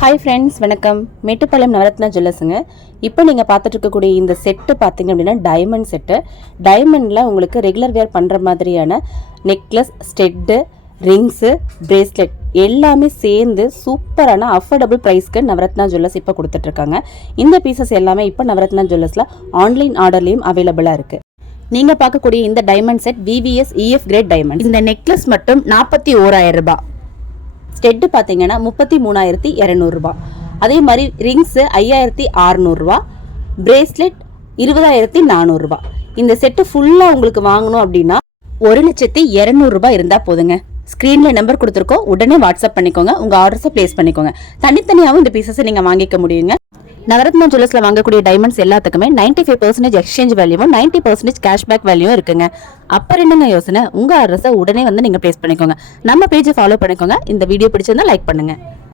Hi friends, வணக்கம். மேட்டுப்பாளையம் நவரத்னா ஜுவல்லர்ஸுங்க. இப்போ நீங்கள் பார்த்துட்டு இருக்கக்கூடிய இந்த செட்டு பார்த்தீங்க அப்படின்னா டைமண்ட் செட்டு. டைமண்டில் உங்களுக்கு ரெகுலர் வேர் பண்ணுற மாதிரியான நெக்லஸ், ஸ்டெட்டு, ரிங்ஸு, பிரேஸ்லெட் எல்லாமே சேர்ந்து சூப்பரான அஃபோர்டபுள் ப்ரைஸ்க்கு நவரத்னா ஜுவல்லர்ஸ் இப்போ கொடுத்துட்ருக்காங்க. இந்த பீசஸ் எல்லாமே இப்போ நவரத்னா ஜுவல்லர்ஸில் ஆன்லைன் ஆர்டர்லேயும் அவைலபிளாக இருக்குது. நீங்கள் பார்க்கக்கூடிய இந்த diamond set VVS EF grade diamond. இந்த நெக்லஸ் மட்டும் 41,000 ரூபாய். ஸ்டெட்டு பார்த்தீங்கன்னா 33,200 ரூபாய். அதே மாதிரி ரிங்ஸு 5,600 ரூபாய். பிரேஸ்லெட் 20,400 ரூபாய். இந்த செட்டு ஃபுல்லாக உங்களுக்கு வாங்கணும் அப்படின்னா 1,200,000 ரூபாய் இருந்தால் போதுங்க. ஸ்க்ரீனில் நம்பர் கொடுத்துருக்கோம், உடனே வாட்ஸ்அப் பண்ணிக்கோங்க, உங்கள் ஆர்டர்ஸை ப்ளேஸ் பண்ணிக்கோங்க. தனித்தனியாகவும் இந்த பீசஸை நீங்கள் வாங்கிக்க முடியுங்க. நவரத்னா ஜுவல்லர்ஸில் வாங்கக்கூடிய டைமண்ட்ஸ் எல்லாத்துக்குமே 95% எக்ஸ்சேஞ்ச் வேல்யூவும் 90% கேஷ்பேக் வேல்யூவும் இருக்குங்க. அப்புறம் என்னங்க யோசனை, உங்கள் ஆர்டர்ஸை உடனே வந்து நீங்கள் ப்ளேஸ் பண்ணிக்கோங்க. நம்ம பேஜை ஃபாலோ பண்ணிக்கோங்க. இந்த வீடியோ பிடிச்சிருந்தா லைக் பண்ணுங்கள்.